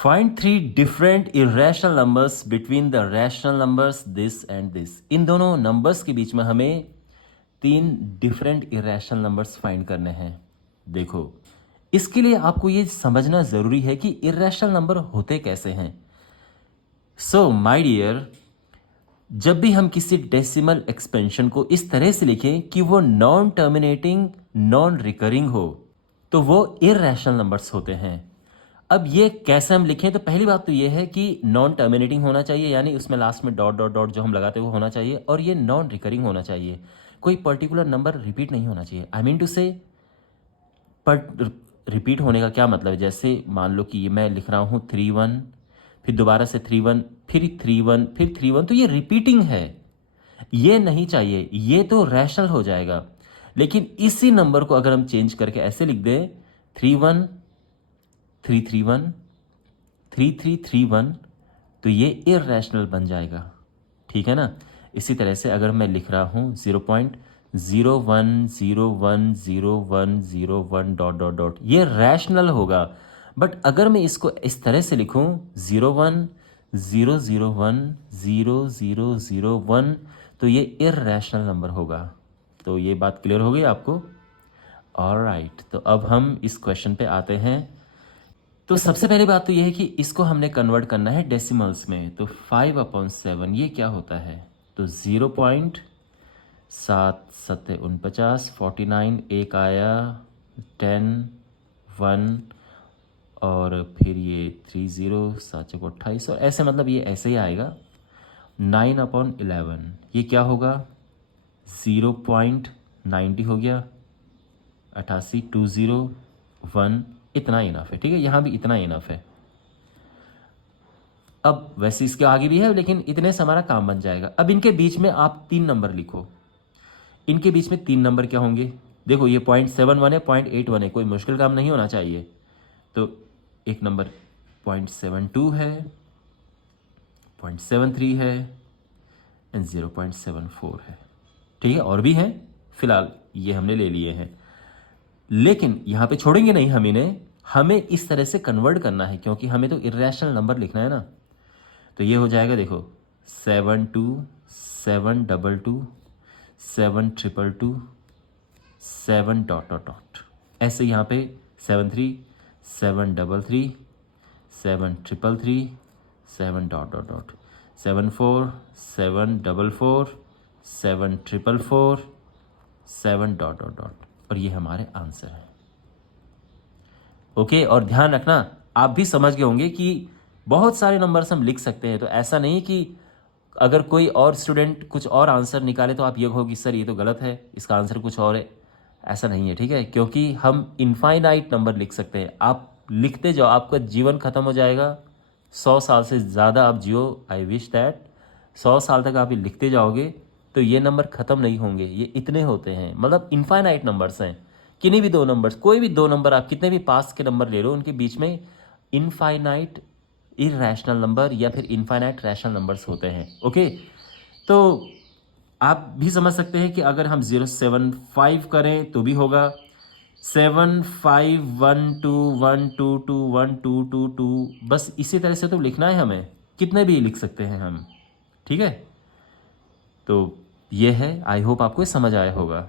Find three different irrational numbers between the rational numbers this and this. इन दोनों numbers के बीच में हमें तीन डिफरेंट इरेशनल नंबर्स फाइंड करने हैं। देखो, इसके लिए आपको ये समझना ज़रूरी है कि इरेशनल नंबर होते कैसे हैं। सो माय डियर, जब भी हम किसी डेसिमल एक्सपेंशन को इस तरह से लिखें कि वो नॉन टर्मिनेटिंग नॉन रिकरिंग हो, तो वो इरेशनल नंबर्स होते हैं। अब ये कैसे हम लिखें, तो पहली बात तो ये है कि नॉन टर्मिनेटिंग होना चाहिए, यानी उसमें लास्ट में डॉट डॉट डॉट जो हम लगाते हैं वो होना चाहिए, और ये नॉन रिकरिंग होना चाहिए। कोई पर्टिकुलर नंबर रिपीट नहीं होना चाहिए। आई मीन टू से, पर रिपीट होने का क्या मतलब है, जैसे मान लो कि ये मैं लिख रहा हूँ 3 1, फिर दोबारा से 3 1, फिर 3 1, फिर 3 1, तो ये रिपीटिंग है, ये नहीं चाहिए, ये तो रैशनल हो जाएगा। लेकिन इसी नंबर को अगर हम चेंज करके ऐसे लिख दें 3 1 3 3 1 3 3 3 1, तो ये इरेशनल बन जाएगा। ठीक है ना। इसी तरह से अगर मैं लिख रहा हूँ 0.01010101 डॉट डॉट डॉट, ये रैशनल होगा। बट अगर मैं इसको इस तरह से लिखूँ 010010001, तो ये इरेशनल नंबर होगा। तो ये बात क्लियर हो गई आपको। ऑलराइट, तो अब हम इस क्वेश्चन पे आते हैं। तो सबसे पहली बात तो ये है कि इसको हमने कन्वर्ट करना है डेसिमल्स में। तो 5/7 ये क्या होता है, तो 0.7 7 49, 49 एक आया, 10 1, और फिर ये 30 7 28, और ऐसे मतलब ये ऐसे ही आएगा। 9/11 ये क्या होगा, 0.90 हो गया, 88 201, इतना इनफ है। ठीक है, यहाँ भी इतना इनफ है। अब वैसे इसके आगे भी है, लेकिन इतने से हमारा काम बन जाएगा। अब इनके बीच में आप 3 नंबर लिखो। इनके बीच में 3 नंबर क्या होंगे, देखो ये 0.71 है, 0.81 है, कोई मुश्किल काम नहीं होना चाहिए। तो एक नंबर 0.72 है, 0.73 है, एंड 0.74 है। ठीक है, और भी हैं, फिलहाल ये हमने ले लिए हैं, लेकिन यहाँ पे छोड़ेंगे नहीं हम इन्हें। हमें इस तरह से कन्वर्ट करना है, क्योंकि हमें तो इरेशनल नंबर लिखना है ना। तो ये हो जाएगा, देखो 72722 722 7 डॉट डॉट डॉट, ऐसे यहाँ पे 73 733 733 7 dot dot dot, 74 744 744 7 dot dot dot, और ये हमारे आंसर हैं। ओके, और ध्यान रखना, आप भी समझ गए होंगे कि बहुत सारे नंबर्स हम लिख सकते हैं। तो ऐसा नहीं कि अगर कोई और स्टूडेंट कुछ और आंसर निकाले तो आप ये कहो कि सर ये तो गलत है, इसका आंसर कुछ और है। ऐसा नहीं है, ठीक है, क्योंकि हम इनफाइनाइट नंबर लिख सकते हैं। आप लिखते जाओ, आपका जीवन खत्म हो जाएगा। 100 साल से ज़्यादा आप जियो, आई विश दैट 100 साल तक आप ये लिखते जाओगे तो ये नंबर ख़त्म नहीं होंगे। ये इतने होते हैं, मतलब इनफाइनाइट नंबर्स हैं। किन्हीं भी दो नंबर्स, कोई भी दो नंबर, आप कितने भी पास के नंबर ले लो, उनके बीच में इनफाइनाइट इरेशनल नंबर या फिर इनफाइनाइट रैशनल नंबर्स होते हैं। ओके, तो आप भी समझ सकते हैं कि अगर हम 0.75 करें तो भी होगा, 75121221222, बस इसी तरह से तो लिखना है हमें, कितने भी लिख सकते हैं हम। ठीक है, तो ये है, आई होप आपको समझ आया होगा।